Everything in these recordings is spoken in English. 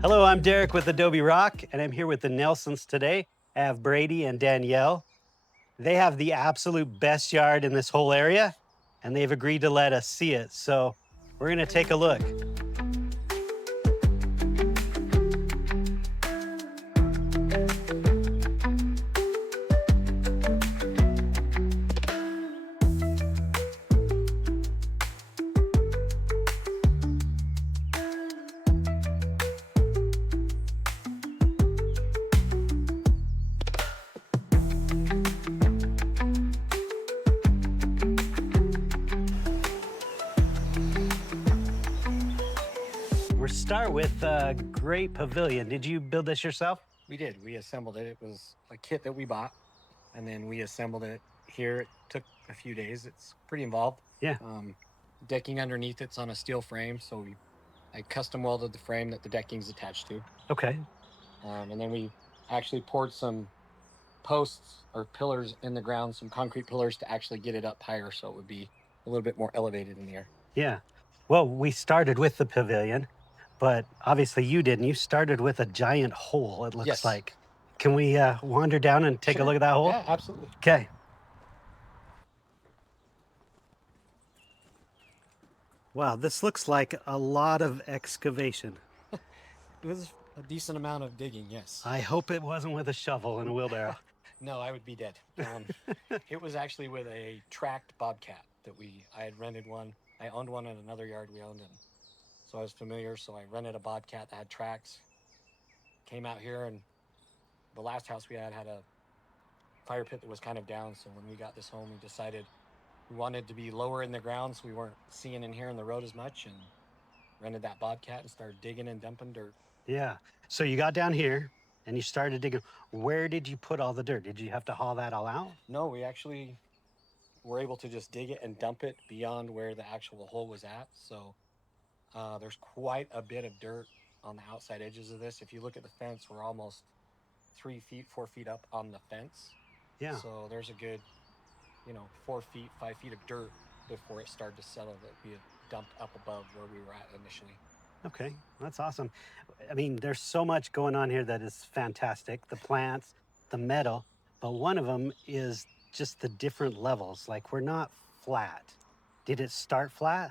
Hello, I'm Derek with Adobe Rock, and I'm here with the Nelsons today. I have Brady and Danielle. They have the absolute best yard in this whole area, and they've agreed to let us see it. So we're gonna take a look. We'll start with a great pavilion. Did you build this yourself? We did. We assembled it. It was a kit that we bought, and then we assembled it here. It took a few days. It's pretty involved. Yeah. Decking underneath it's on a steel frame, so I custom welded the frame that the decking's attached to, Okay. and then we actually poured some posts or pillars in the ground, some concrete pillars to actually get it up higher, so it would be a little bit more elevated in the air. Yeah. Well, we started with the pavilion, but obviously you didn't. You started with a giant hole, it looks Yes. like. Can we wander down and take a Sure. look at that hole? Yeah, absolutely. Okay. Wow, this looks like a lot of excavation. It was a decent amount of digging. Yes. I hope it wasn't with a shovel and a wheelbarrow. No, I would be dead. It was actually with a tracked Bobcat that I had rented one. I owned one in another yard we owned, and so I was familiar. So I rented a Bobcat that had tracks. Came out here, and the last house we had a fire pit that was kind of down. So when we got this home, we decided we wanted to be lower in the ground, so we weren't seeing and hearing the road as much, and rented that Bobcat and started digging and dumping dirt. Yeah. So you got down here and you started digging. Where did you put all the dirt? Did you have to haul that all out? No, we actually were able to just dig it and dump it beyond where the actual hole was at. So there's quite a bit of dirt on the outside edges of this. If you look at the fence, we're almost 3 feet, 4 feet up on the fence. Yeah. So there's a good, 4 feet, 5 feet of dirt before it started to settle that we had dumped up above where we were at initially. Okay, that's awesome. I mean, there's so much going on here that is fantastic. The plants, the metal, but one of them is just the different levels. Like we're not flat. Did it start flat?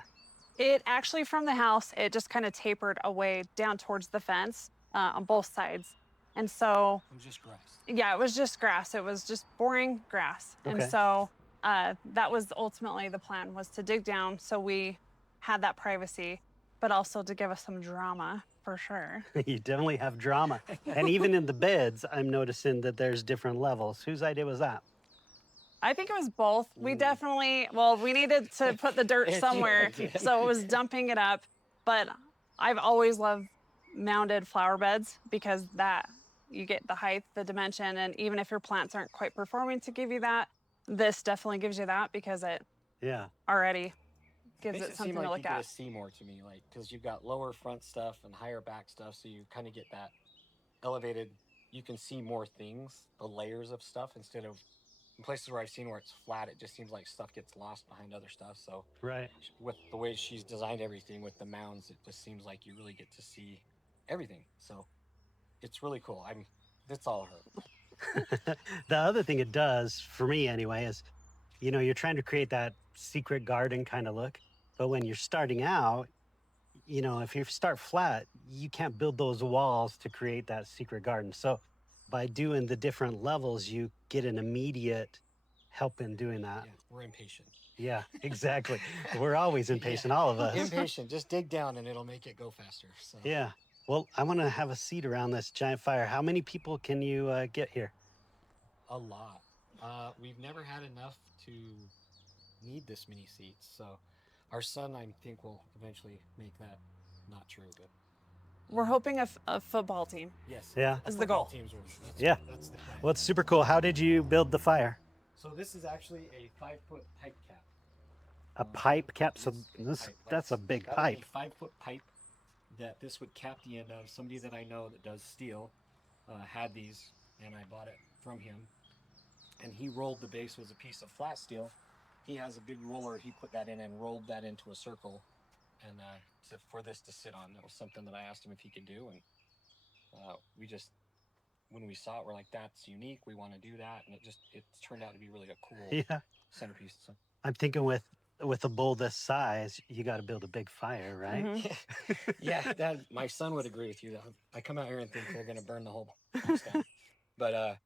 It actually, from the house, it just kind of tapered away down towards the fence on both sides. And so, It was just grass. yeah, it was just grass. It was just boring grass. And Okay. so that was ultimately the plan, was to dig down so we had that privacy, but also to give us some drama for sure. You definitely have drama. And even in the beds, I'm noticing that there's different levels. Whose idea was that? I think it was both. We definitely, well, we needed to put the dirt somewhere, so it was dumping it up. But I've always loved mounded flower beds because that you get the height, the dimension, and even if your plants aren't quite performing to give you that, this definitely gives you that because it Yeah. already gives Makes it it something seem to like look you get at. a C more to me, like because you've got lower front stuff and higher back stuff, so you kind of get that elevated. You can see more things, the layers of stuff, instead of in places where I've seen where it's flat. It just seems like stuff gets lost behind other stuff. So Right. with the way she's designed everything with the mounds, it just seems like you really get to see everything. So it's really cool. That's all her. The other thing it does, for me anyway, is you're trying to create that secret garden kind of look. But when you're starting out, if you start flat, you can't build those walls to create that secret garden. So by doing the different levels, you get an immediate help in doing that. Yeah, we're impatient. Yeah, exactly. We're always impatient, all of us. Impatient. Just dig down and it'll make it go faster. So Yeah. Well, I want to have a seat around this giant fire. How many people can you get here? a lot. We've never had enough to need this many seats. So our son, I think, will eventually make that not true, but We're hoping a football team. yes, Yeah. Is the football goal. teams Yeah. That's the plan. Well, it's super cool. How did you build the fire? So this is actually a 5-foot pipe cap. A pipe cap? So Yes, pipe. that's a big Got pipe. A 5-foot pipe that this would cap the end of. Somebody that I know that does steel had these, and I bought it from him. And he rolled the base with a piece of flat steel. He has a big roller. He put that in and rolled that into a circle, and for this to sit on. That was something that I asked him if he could do, and We just, when we saw it, we're like, that's unique. We want to do that. And it turned out to be really a cool Yeah. centerpiece. So. I'm thinking with a bowl this size, you got to build a big fire, right? Mhm. Yeah, my son would agree with you. Though. I come out here and think they're going to burn the whole house down. But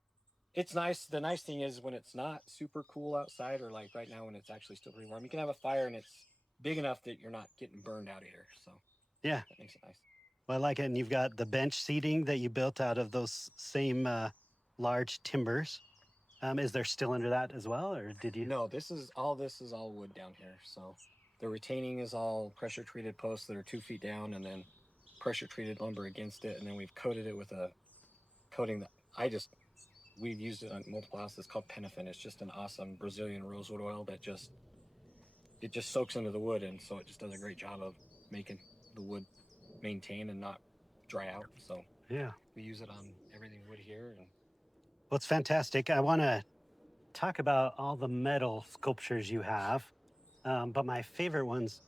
it's nice. The nice thing is when it's not super cool outside, or like right now when it's actually still pretty warm, you can have a fire and it's big enough that you're not getting burned out here. So Yeah. that makes it nice. Well, I like it. And you've got the bench seating that you built out of those same large timbers. Is there still under that as well, or did you? No, this is all wood down here. So the retaining is all pressure treated posts that are 2 feet down, and then pressure treated lumber against it, and then we've coated it with a coating that we've used it on multiple houses. It's called Penafin. It's just an awesome Brazilian rosewood oil that just soaks into the wood, and so it just does a great job of making the wood maintain and not dry out. So Yeah. we use it on everything wood here. And Well, it's fantastic. I want to talk about all the metal sculptures you have, but my favorite one's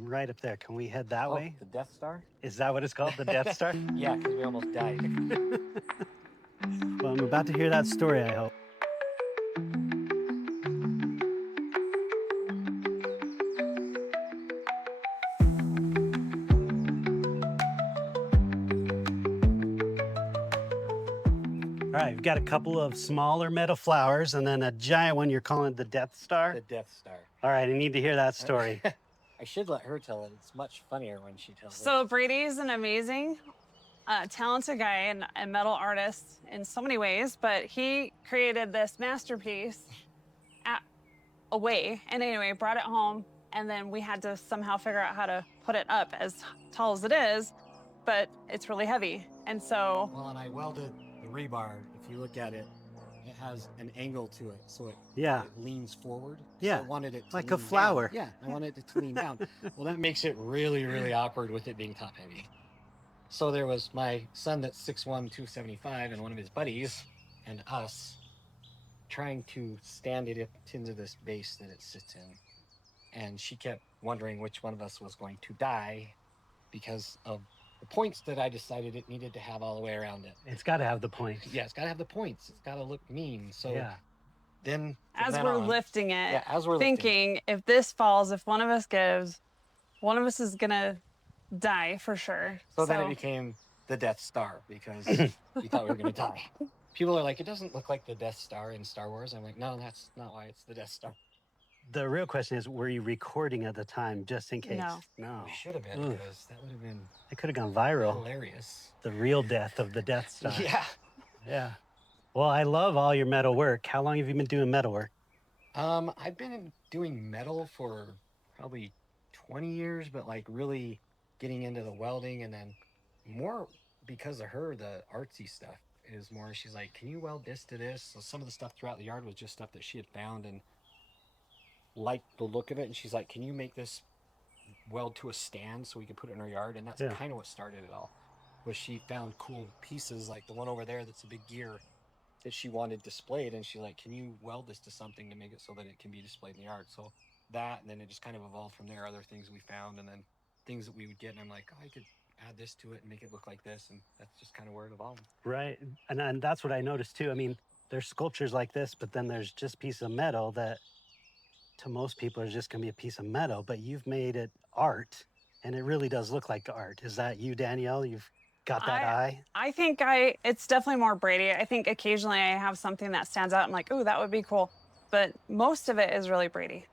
right up there. Can we head that way? the Death Star. Is that what it's called, the Death Star? Yeah, because we almost died. Well, I'm about to hear that story, I hope. All right, we've got a couple of smaller metal flowers and then a giant one you're calling the Death Star. The Death Star. All right, I need to hear that story. I should let her tell it. It's much funnier when she tells it. So Brady's an amazing, talented guy and metal artist in so many ways, but he created this masterpiece away, and anyway, brought it home, and then we had to somehow figure out how to put it up as tall as it is, but it's really heavy, and so. Well, and I welded the rebar. If you look at it, it has an angle to it, so it leans forward. Yeah, so I wanted it to like lean a flower. Down. Yeah, I wanted it to lean down. Well, that makes it really, really awkward with it being top heavy. So there was my son that's 6'1", 275, and one of his buddies, and us, trying to stand it into this base that it sits in. And she kept wondering which one of us was going to die because of the points that I decided it needed to have all the way around it. It's got to have the points. Yeah, it's got to have the points. It's got to look mean. So then As we're lifting it, thinking, thinking if this falls, if one of us gives, one of us is going to die for sure. So then it became the Death Star because we thought we were going to die. People are like, it doesn't look like the Death Star in Star Wars. I'm like, no, that's not why it's the Death Star. The real question is, were you recording at the time just in case? No. We should have been because that would have been it could have gone viral. Hilarious. The real death of the Death Star. Yeah. Yeah. Well, I love all your metal work. How long have you been doing metal work? I've been doing metal for probably 20 years, but like really getting into the welding, and then more because of her, the artsy stuff is more, she's like, can you weld this to this? So some of the stuff throughout the yard was just stuff that she had found and liked the look of it. And she's like, can you make this weld to a stand so we could put it in our yard? And that's kind of what started it all, was she found cool pieces like the one over there that's a big gear that she wanted displayed, and she like, can you weld this to something to make it so that it can be displayed in the yard? So that, and then it just kind of evolved from there. Other things we found, and then things that we would get, and I'm like, oh, I could add this to it and make it look like this, and that's just kind of where it evolved. Right, and that's what I noticed too. I mean, there's sculptures like this, but then there's just pieces of metal that to most people is just going to be a piece of metal, but you've made it art, and it really does look like art. Is that you, Danielle? You've got that eye? I think it's definitely more Brady. I think occasionally I have something that stands out. I'm like, oh, that would be cool. But most of it is really Brady.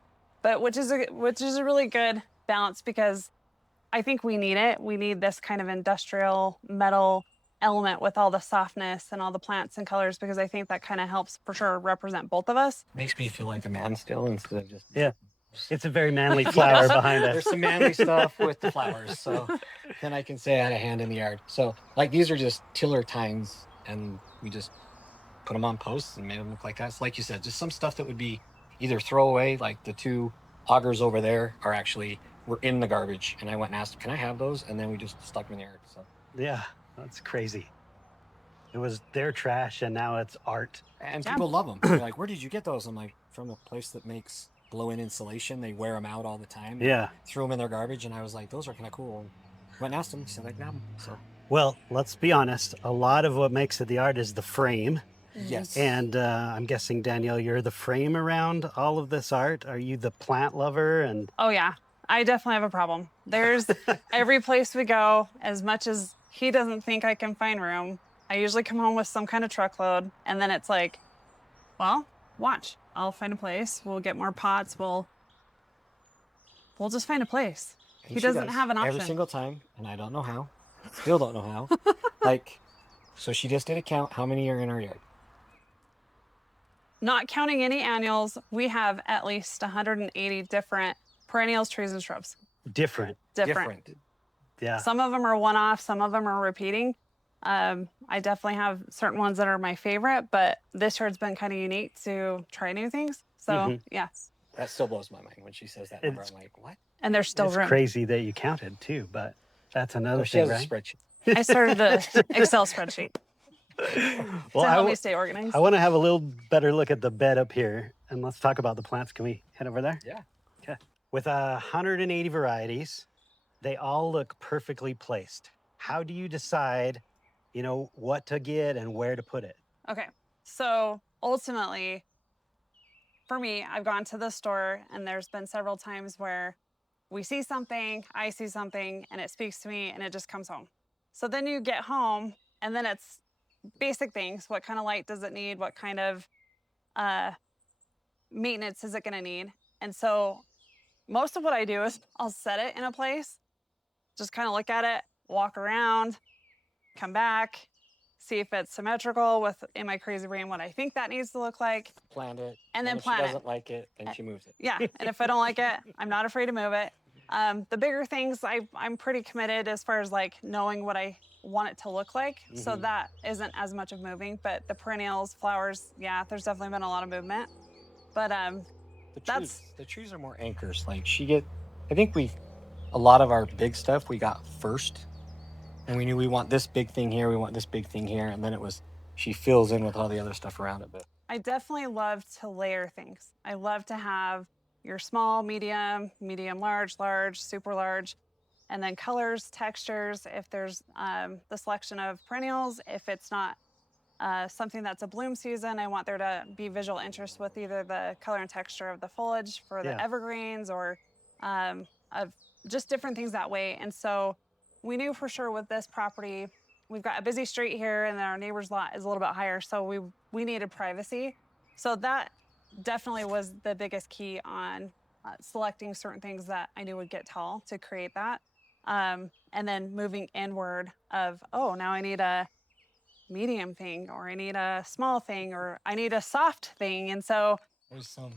But which is a really good balance, because I think we need it. We need this kind of industrial metal element with all the softness and all the plants and colors, because I think that kind of helps for sure represent both of us. Makes me feel like a man still instead of just... Yeah. It's a very manly flower behind us. There's some manly stuff with the flowers, so then I can say I had a hand in the yard. So, like, these are just tiller tines, and we just put them on posts and made them look like that. So like you said, just some stuff that would be either throwaway, like the two augers over there were in the garbage, and I went and asked, can I have those? And then we just stuck them in the yard. So yeah, that's crazy. It was their trash, and now it's art. And people love them. They're like, where did you get those? I'm like, from a place that makes blow-in insulation. They wear them out all the time. Yeah. Threw them in their garbage, and I was like, those are kind of cool. And went and asked them. He said, I can have them. So Well, let's be honest. A lot of what makes it the art is the frame. Yes. And I'm guessing, Danielle, you're the frame around all of this art. Are you the plant lover? And Oh yeah, I definitely have a problem. There's every place we go, as much as he doesn't think I can find room, I usually come home with some kind of truckload, and then it's like, well, watch. I'll find a place. We'll get more pots. We'll just find a place. And He she doesn't does have an every option. single time, and I don't know how. Still don't know how. Like, so she just did a count how many are in our yard. Not counting any annuals, we have at least 180 different perennials, trees, and shrubs. different. Different. Yeah. Some of them are one-off, some of them are repeating. I definitely have certain ones that are my favorite, but this yard's been kind of unique to try new things. So yeah, That still blows my mind when she says that number. I'm like, what? and there's still It's room. crazy that you counted too, but that's another Oh, she thing, has right? a spreadsheet. I started an Excel spreadsheet Well, to help me stay organized. I want to have a little better look at the bed up here, and let's talk about the plants. Can we head over there? Yeah. Okay. With 180 varieties, they all look perfectly placed. How do you decide, what to get and where to put it? Okay, so ultimately, for me, I've gone to the store, and there's been several times where we see something, I see something, and it speaks to me, and it just comes home. So then you get home, and then it's basic things. What kind of light does it need? What kind of maintenance is it going to need? And so most of what I do is I'll set it in a place, just kind of look at it, walk around, come back, see if it's symmetrical with, in my crazy brain, what I think that needs to look like. Plant it. And then if plant she it. doesn't like it, then she moves it. Yeah, and if I don't like it, I'm not afraid to move it. The bigger things, I'm pretty committed as far as like knowing what I want it to look like. So that isn't as much of moving, but the perennials, flowers, yeah, there's definitely been a lot of movement. But The trees are more anchors. Like I think a lot of our big stuff we got first. And we knew we want this big thing here, we want this big thing here. And then she fills in with all the other stuff around it. But I definitely love to layer things. I love to have your small, medium, large, super large, and then colors, textures. If there's the selection of perennials, if it's not something that's a bloom season, I want there to be visual interest with either the color and texture of the foliage for the evergreens or of just different things that way. And so we knew for sure with this property, we've got a busy street here and our neighbor's lot is a little bit higher. So we needed privacy. So that definitely was the biggest key on selecting certain things that I knew would get tall to create that. And then moving inward of, oh, now I need a medium thing, or I need a small thing, or I need a soft thing. And so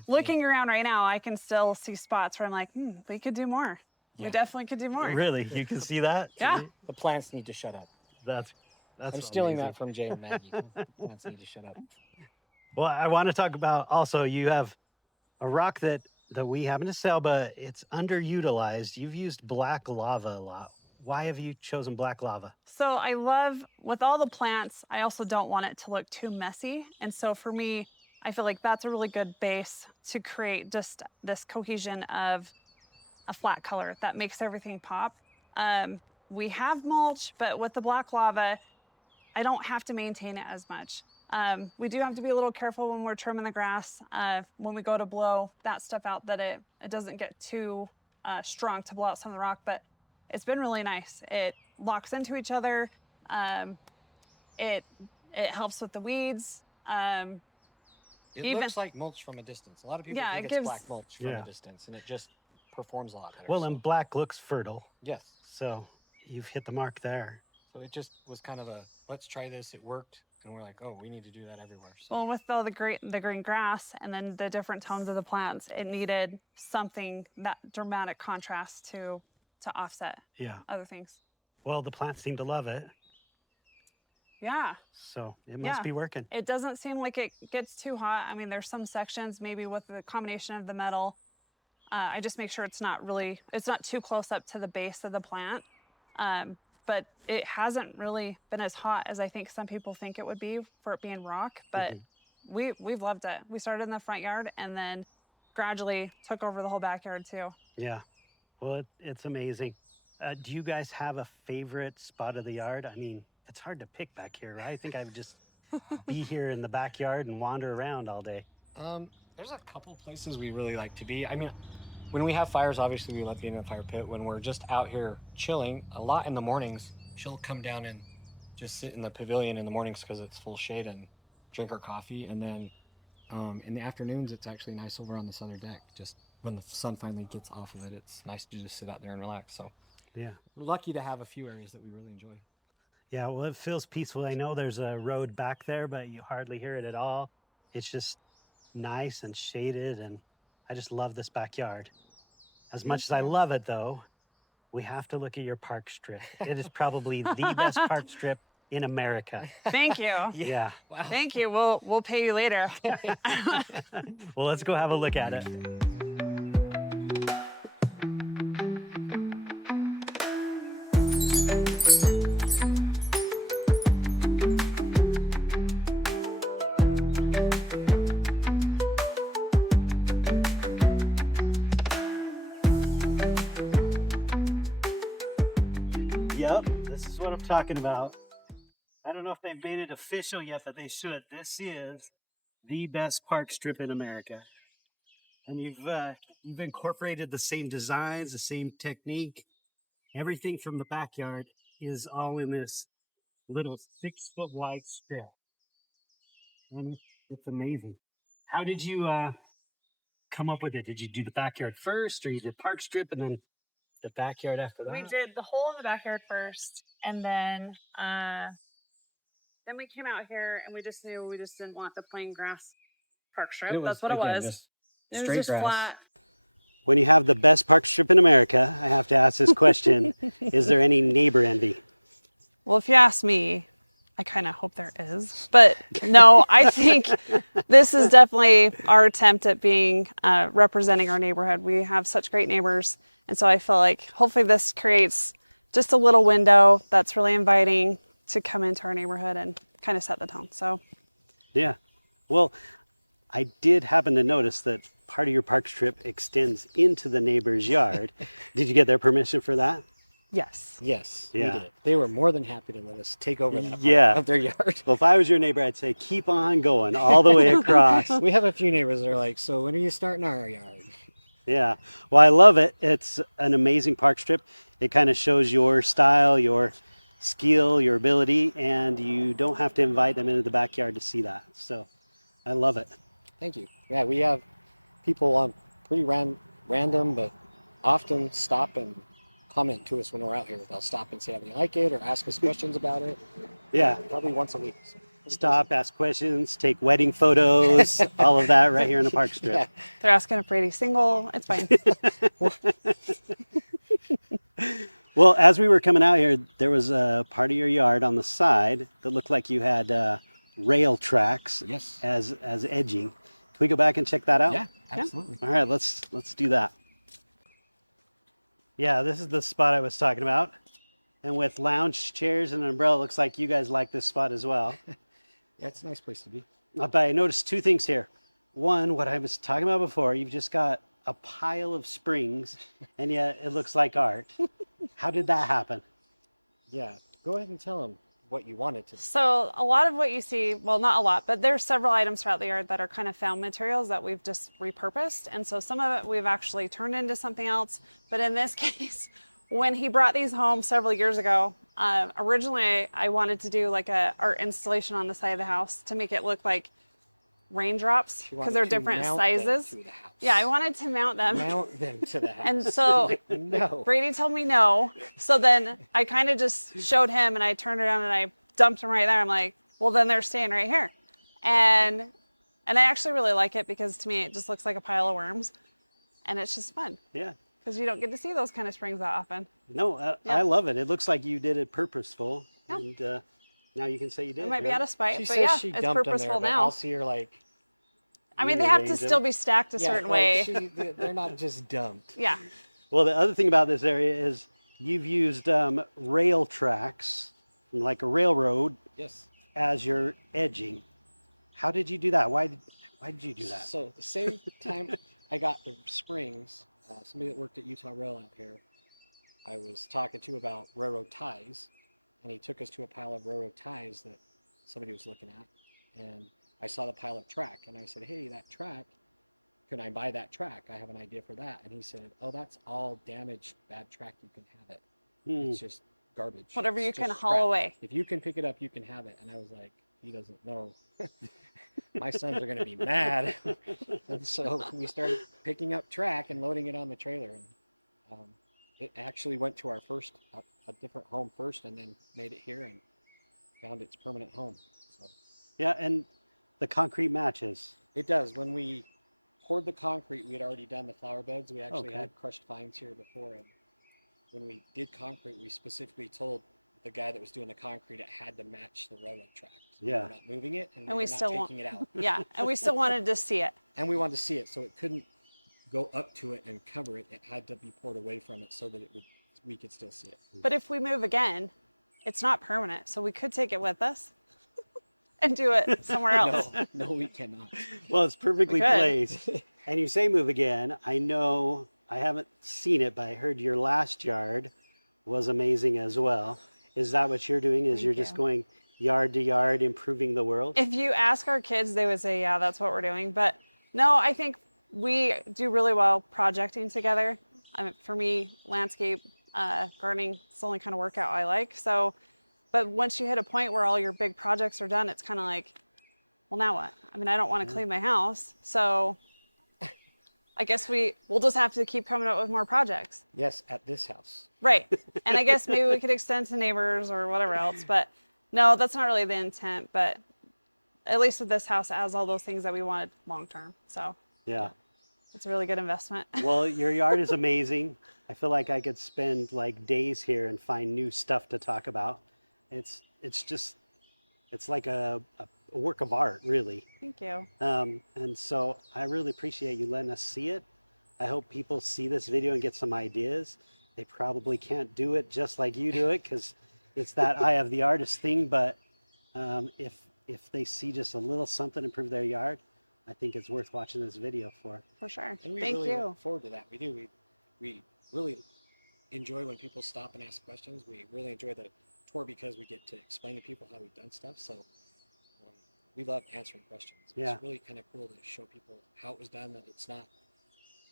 looking around right now, I can still see spots where I'm like, we could do more. Yeah. We definitely could do more. Really? You can see that? Yeah. the plants need to shut up. That's I'm stealing that from Jay and Maggie. The plants need to shut up. Well, I want to talk about also, you have a rock that we happen to sell, but it's underutilized. You've used black lava a lot. Why have you chosen black lava? So I love, with all the plants, I also don't want it to look too messy. And so for me, I feel like that's a really good base to create just this cohesion of a flat color that makes everything pop. We have mulch, but with the black lava, I don't have to maintain it as much. We do have to be a little careful when we're trimming the grass, when we go to blow that stuff out, that it doesn't get too strong to blow out some of the rock, but it's been really nice. It locks into each other. It helps with the weeds. It looks like mulch from a distance. A lot of people think it's black mulch from a distance, and it just performs a lot better. Well, and black looks fertile. Yes. So you've hit the mark there. So it just was kind of let's try this. It worked. And we're like, oh, we need to do that everywhere. So. Well, with all the green grass and then the different tones of the plants, it needed something, that dramatic contrast to offset other things. Well, the plants seem to love it. Yeah. So it must be working. It doesn't seem like it gets too hot. I mean, there's some sections maybe with the combination of the metal. I just make sure it's not too close up to the base of the plant. But it hasn't really been as hot as I think some people think it would be for it being rock. But we've loved it. We started in the front yard and then gradually took over the whole backyard too. Yeah. Well, it's amazing. Do you guys have a favorite spot of the yard? I mean, it's hard to pick back here, right? I think I would just be here in the backyard and wander around all day. There's a couple places we really like to be. I mean, when we have fires, obviously we love being in a fire pit. When we're just out here chilling, a lot in the mornings, she'll come down and just sit in the pavilion in the mornings because it's full shade and drink her coffee. And then in the afternoons, it's actually nice over on this other deck. Just when the sun finally gets off of it, it's nice to just sit out there and relax. So Yeah. we're lucky to have a few areas that we really enjoy. Yeah, well, it feels peaceful. I know there's a road back there, but you hardly hear it at all. It's just nice and shaded, and I just love this backyard. As much as I love it, though, we have to look at your park strip. It is probably the best park strip in America. Thank you. Yeah. Wow. Thank you. We'll pay you later. Well, let's go have a look at it. Yep, this is what I'm talking about. I don't know if they've made it official yet, but they should. This is the best park strip in America. And you've incorporated the same designs, the same technique. Everything from the backyard is all in this little 6-foot wide strip. And it's amazing. How did you come up with it? Did you do the backyard first, or you did park strip and then the backyard after that? We did the whole of the backyard first, and then we came out here and we just knew we just didn't want the plain grass park strip. That's what it was. It was just flat. When you have the best park strip in America, I have to ask this question. Is there any neighbor envy? Well, if you ask me, I kind of hope there is. But no, I think this is definitely our attempt at being representing our neighborhood. We have such great neighbors. And so I feel like hopefully this creates just a little window that's really inviting to come into our neighborhood and kind of set the tone. So, Yeah. Well, I did happen to notice that part of your park strip extends into the neighbor's yard. Did you get their permission for that? yes. Yes, Yeah. we did. They were more than happy to let us take over that part Yeah. of their yard. Well, if I was your neighbor, I'd say keep on going all the way across. We have a few neighbors that are like, so when are you starting our yard? Yeah. Well, I love it. It's an amazing park strip. It kind of shows your style, your skill, your ability, and you don't have to invite them into the backyard to see that. So I love it. Thank you. Yeah, we have people on pretty random, but often stop and comment to us when we're out here. They'll stop and say how they like it or ask us questions about it. Yeah. Probably once a week. So Stop, ask questions, take wedding photos, all of that right here in the park strip. Yeah. They're asking if Brady's single. It's fine. Well, as we were coming out here, there was a part of your yard on the side that looked like you had rail tracks Yes. as edging. Can we go back and check that out? Yeah, absolutely. All right, let's do that. Yeah, this is the spot I was talking about. And with lounge chairs and an umbrella, looks like you guys like this spot as well. Yeah, it's a nice place to be. But I noticed two things here. One, what I was talking about before, you've just got a pile of springs, and yet it looks like art. How did that happen? Yeah, go ahead and tell them what you wanted to. So a lot of what you see, well, not a lot, but there's several items throughout the yard that are kind of found materials that we've just repurposed. And so some of it we've actually turned into something else. But in this case, when he brought these home several years ago, originally I wanted to do like a art installation on the side of the house to make it look like raindrops because they're different sizes. Yeah, I wanted to mount them. Mount them to the house. And so No. Brady told me no. So then I kind of just showed him and I turned around and I dumped them right there. I'm like, well, then they're staying right here. And I actually really like it because to me, it just looks like a pile of worms and it's just fun Yeah. because you don't get to see those kind of springs that often. No, Yeah. I love it. It looks like you did it purposeful. Yeah. And now you can say you did. It might be right? out of spite, She but says yeah, she it's dumped them there, purposeful but now. I'll see her like, I mean, they have to rearrange still them. be stacked a certain way. They're not just dumped. Yeah. Well, the other thing about this area is you've used rail tracks, like a railroad, Yes. as your edging. How did you do that? Why did you do that? So the same time I got the springs, somebody that worked at Utah Rail out here, I was talking to about railroad ties, and he took us to a pile of railroad ties that somebody was looking at, and I saw the pile of track, and I said, hey, that track, can I buy that track? I have an idea for that. And he said, oh, that's all damaged, bad track, you can have it. It's just garbage. Whatever It's you can just haul scrap. away. If you can pick it up, you can have it. And I was like, he doesn't know. My sons are going to be mad. And so we started picking up track and loading it on the trailer. And it actually went to our first, a different home first, and then made it here and found its permanent home. So Yeah, and the concrete matches. it does. When we poured the concrete, we had already done the flower beds. We actually Okay. had crushed fines here before. And when we did concrete, we specifically told the guy that was doing the concrete it had to match the railroad tracks. Yeah. We're not moving it, and And we're we not still taking it out. Yeah, and we still wanted to see it. And we wanted to see it, so it couldn't go up to it and cover it. It had to be poured away from it so that we could still see it. But if we move again, it's not permanent, so we could take it with us and do it somewhere else. No, we cannot. Well, it's perfectly We could. placed. And you say move again. I know I haven't seen it, but I heard your last yard was amazing as well. Is that what you're doing? Is Thank you're just you. going yard to yard, improving the world? If you ask our kids, they would say, yeah, that's what we're doing. But no, I think we do really well projecting together. I mean, for me, landscape, gardening, it's the only kind of workout I like. So, but once you hit a point where all your big projects are done, it's kind of like, well, now what? I mean, I don't want to clean my house. So I guess we'll just have to keep coming up with more projects. Yes, at this house. Right. And I guess maybe we could extend to neighbors or whatever else. But no, that's not really the intent. But at least with this house, it has all those things that we wanted long term. So Yeah. it's a really good investment. Well, your yard is amazing. I feel like I could spend like days here and find new stuff to talk about. It's like a work of art, really. Thank you. And so I really appreciate you letting us see it. I hope people see this video and get some ideas. They probably can't do it just like you do it because it's that eye of the artist thing. But if they see just a little something improve their yard, I think it's worth watching this video for. For sure. And we Thank really you. look forward to that. We do. We really enjoy when people stop and ask questions. We really enjoy the tour because we get to explain to people how we've done stuff. So we love answering questions. Yeah. It's really kind of cool to show people how it was done, that it's not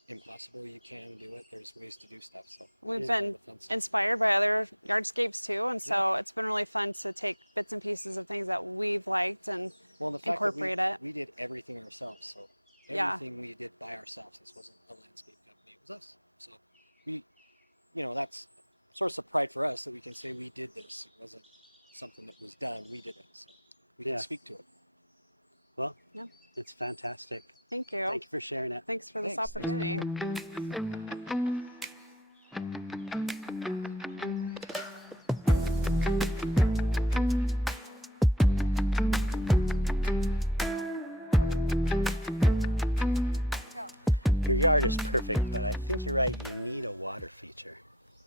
impossible. You can do it. There's ways to do stuff. So We've it's all been the fun stuff. inspired by other yardscapes too. And so it's been really fun to take bits and pieces of things that we've liked and Well, the fact incorporate that it. we did everything ourselves. So Yeah. everything we did by ourselves. This wasn't a landscape company. It was us. So we, that's a source of pride for us that we can say we did this. It wasn't something that was done. We did it. So we Yeah. can speak to it. Well, Yeah. it's fantastic. Thank you. Thank you for sharing it. Thanks for this Thanks. Thanks. opportunity. Your yard is perfect, but I think you're right. You need a water feature.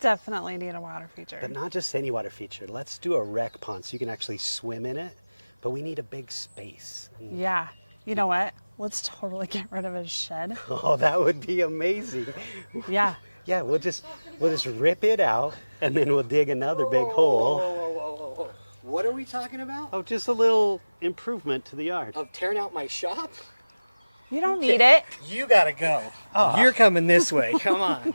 Definitely need a water feature. But not just any water feature. Let's do a rec pond so you can actually swim in it. But we need a big space. Yeah. You know what? Let's totally get rid of his shed. Oh, that would be amazing. Yeah. Yeah, we'll just rip it out and then we'll dig another big hole. Whoa. What are we talking about? Oh, just a little improvement to the yard. Of tearing out my shop? You don't need it. You gotta go. You're coming this way. Come on.